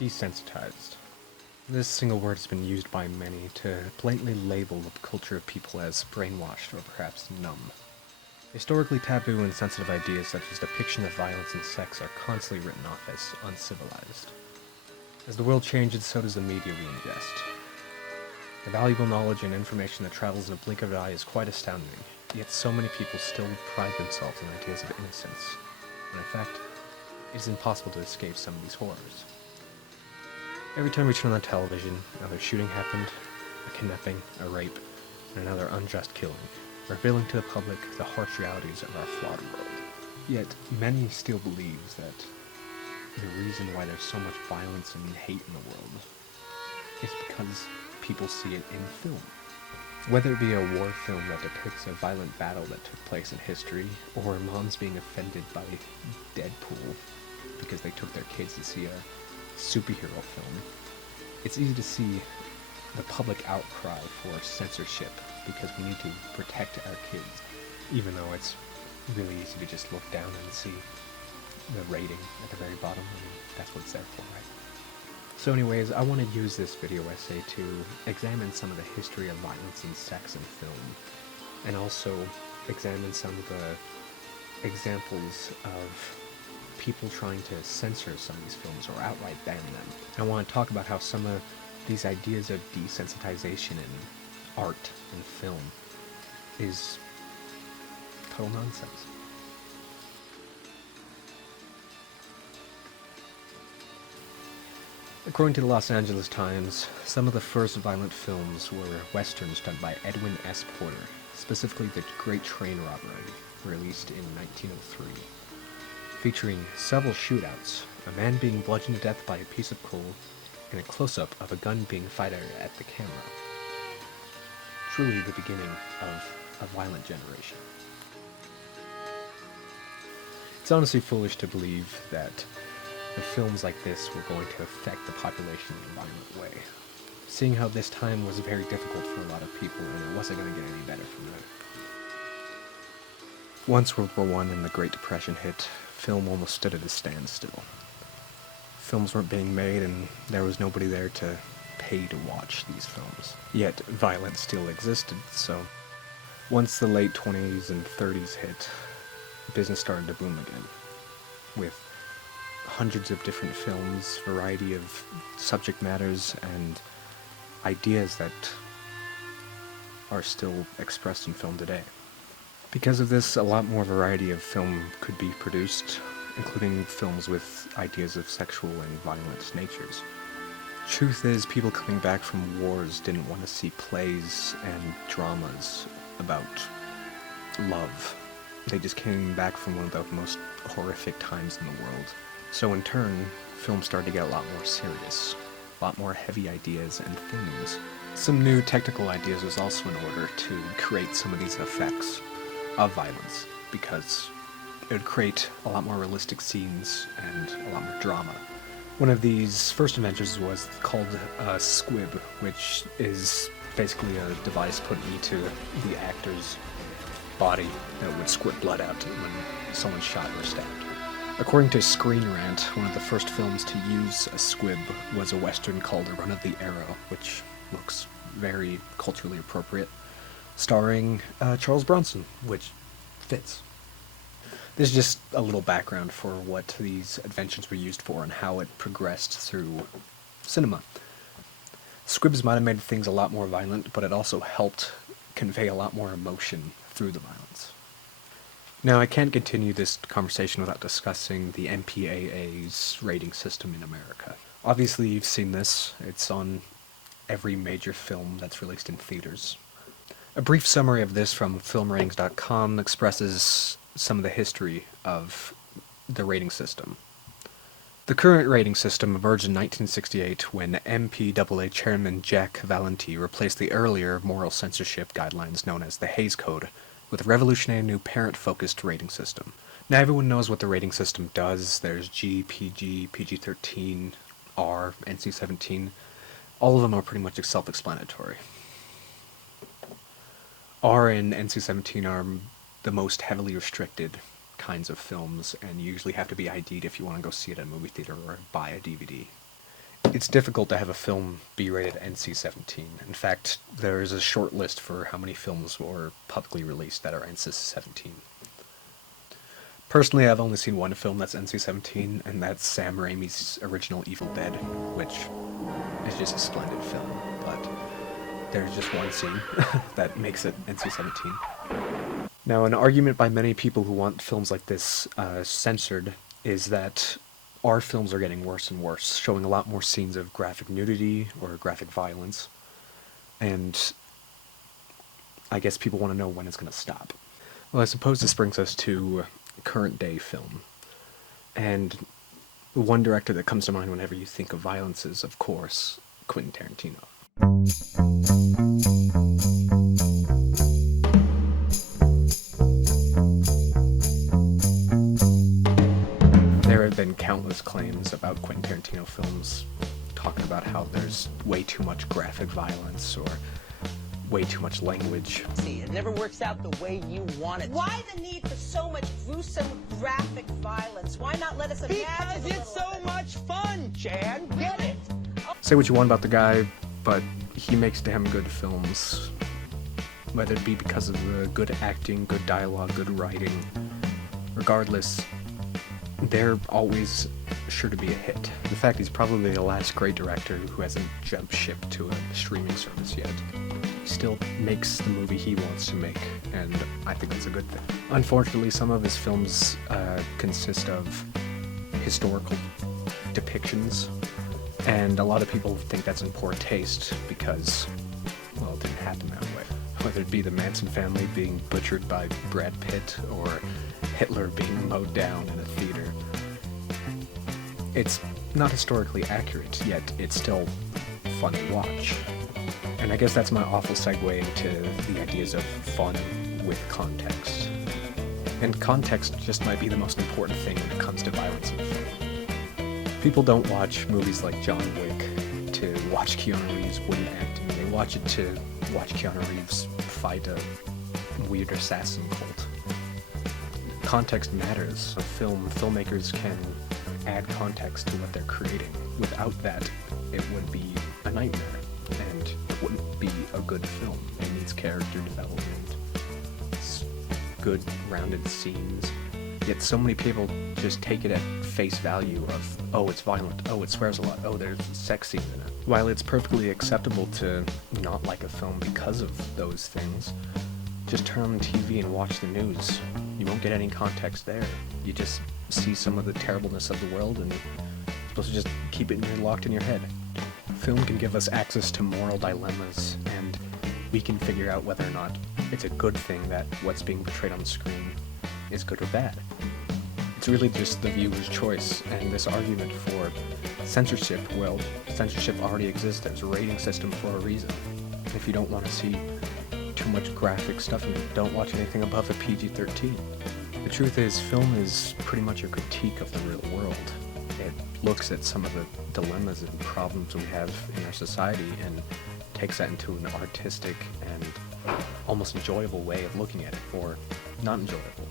Desensitized. This single word has been used by many to blatantly label the culture of people as brainwashed or perhaps numb. Historically taboo and sensitive ideas such as depiction of violence and sex are constantly written off as uncivilized. As the world changes, so does the media we ingest. The valuable knowledge and information that travels in a blink of an eye is quite astounding, yet so many people still pride themselves in ideas of innocence, when in fact, it is impossible to escape some of these horrors. Every time we turn on television, another shooting happened, a kidnapping, a rape, and another unjust killing, revealing to the public the harsh realities of our flawed world. Yet, many still believe that the reason why there's so much violence and hate in the world is because people see it in film. Whether it be a war film that depicts a violent battle that took place in history, or moms being offended by Deadpool because they took their kids to see a superhero film, it's easy to see the public outcry for censorship because we need to protect our kids, even though it's really easy to just look down and see the rating at the very bottom, and that's what it's there for, right? So anyways, I want to use this video essay to examine some of the history of violence and sex in film, and also examine some of the examples of people trying to censor some of these films or outright ban them. I want to talk about how some of these ideas of desensitization in art and film is total nonsense. According to the Los Angeles Times, some of the first violent films were westerns done by Edwin S. Porter, specifically The Great Train Robbery, released in 1903. Featuring several shootouts, a man being bludgeoned to death by a piece of coal, and a close-up of a gun being fired at the camera. Truly the beginning of a violent generation. It's honestly foolish to believe that the films like this were going to affect the population in a violent way, seeing how this time was very difficult for a lot of people and it wasn't going to get any better from there. Once World War I and the Great Depression hit, film almost stood at a standstill. Films weren't being made and there was nobody there to pay to watch these films. Yet violence still existed, so once the late 20s and 30s hit, business started to boom again, with hundreds of different films, variety of subject matters, and ideas that are still expressed in film today. Because of this, a lot more variety of film could be produced, including films with ideas of sexual and violent natures. Truth is, people coming back from wars didn't want to see plays and dramas about love. They just came back from one of the most horrific times in the world. So in turn, film started to get a lot more serious, a lot more heavy ideas and themes. Some new technical ideas was also in order to create some of these effects of violence, because it would create a lot more realistic scenes and a lot more drama. One of these first inventions was called a squib, which is basically a device put into the actor's body that would squirt blood out when someone's shot or stabbed. According to Screen Rant, one of the first films to use a squib was a western called A Run of the Arrow, which looks very culturally appropriate, starring Charles Bronson, which fits. This is just a little background for what these inventions were used for and how it progressed through cinema. Squibs might have made things a lot more violent, but it also helped convey a lot more emotion through the violence. Now, I can't continue this conversation without discussing the MPAA's rating system in America. Obviously, you've seen this. It's on every major film that's released in theaters. A brief summary of this from filmratings.com expresses some of the history of the rating system. The current rating system emerged in 1968 when MPAA Chairman Jack Valenti replaced the earlier moral censorship guidelines known as the Hays Code with a revolutionary new parent-focused rating system. Now everyone knows what the rating system does. There's G, PG, PG-13, R, NC-17. All of them are pretty much self-explanatory. R and NC-17 are the most heavily restricted kinds of films, and you usually have to be ID'd if you want to go see it at a movie theater or buy a DVD. It's difficult to have a film be rated NC-17. In fact, there is a short list for how many films were publicly released that are NC-17. Personally, I've only seen one film that's NC-17, and that's Sam Raimi's original Evil Dead, which is just a splendid film, but there's just one scene that makes it NC-17. Now, an argument by many people who want films like this censored is that our films are getting worse and worse, showing a lot more scenes of graphic nudity or graphic violence, and I guess people want to know when it's going to stop. Well, I suppose this brings us to current day film, and one director that comes to mind whenever you think of violence is, of course, Quentin Tarantino. There have been countless claims about Quentin Tarantino films talking about how there's way too much graphic violence or way too much language. See, it never works out the way you want it. Why the need for so much gruesome graphic violence? Why not let us imagine? Because it's so much fun, Jan. Get it? Say what you want about the guy, but he makes damn good films. Whether it be because of the good acting, good dialogue, good writing. Regardless, they're always sure to be a hit. In fact, he's probably the last great director who hasn't jumped ship to a streaming service yet. He still makes the movie he wants to make, and I think that's a good thing. Unfortunately, some of his films consist of historical depictions, and a lot of people think that's in poor taste because, well, it didn't happen that way. Whether it be the Manson family being butchered by Brad Pitt or Hitler being mowed down in a theater. It's not historically accurate, yet it's still fun to watch. And I guess that's my awful segue into the ideas of fun with context. And context just might be the most important thing when it comes to violence in film. People don't watch movies like John Wick to watch Keanu Reeves win acting. They watch it to watch Keanu Reeves fight a weird assassin cult. Context matters. A filmmakers can add context to what they're creating. Without that, it would be a nightmare, and it wouldn't be a good film. It needs character development, good rounded scenes. Yet so many people just take it at face value of, oh, it's violent, oh, it swears a lot, oh, there's sex scenes in it. While it's perfectly acceptable to not like a film because of those things, just turn on the TV and watch the news. You won't get any context there. You just see some of the terribleness of the world and you're supposed to just keep it locked in your head. Film can give us access to moral dilemmas, and we can figure out whether or not it's a good thing that what's being portrayed on the screen is good or bad. It's really just the viewer's choice, and this argument for censorship, well, censorship already exists. There's a rating system for a reason. If you don't want to see too much graphic stuff, and don't watch anything above a PG-13. The truth is, film is pretty much a critique of the real world. It looks at some of the dilemmas and problems we have in our society and takes that into an artistic and almost enjoyable way of looking at it, or not enjoyable.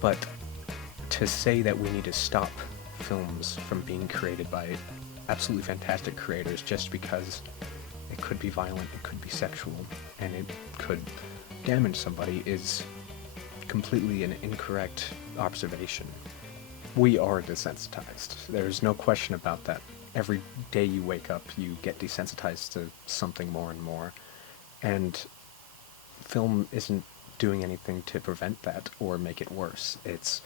But to say that we need to stop films from being created by absolutely fantastic creators just because it could be violent, it could be sexual, and it could damage somebody is completely an incorrect observation. We are desensitized. There's no question about that. Every day you wake up, you get desensitized to something more and more, and film isn't doing anything to prevent that or make it worse. It's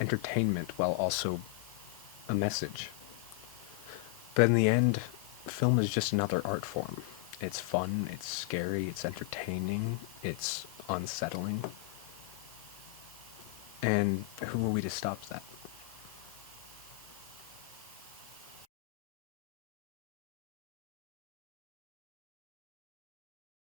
entertainment while also a message. But in the end, film is just another art form. It's fun, it's scary, it's entertaining, it's unsettling. And who are we to stop that?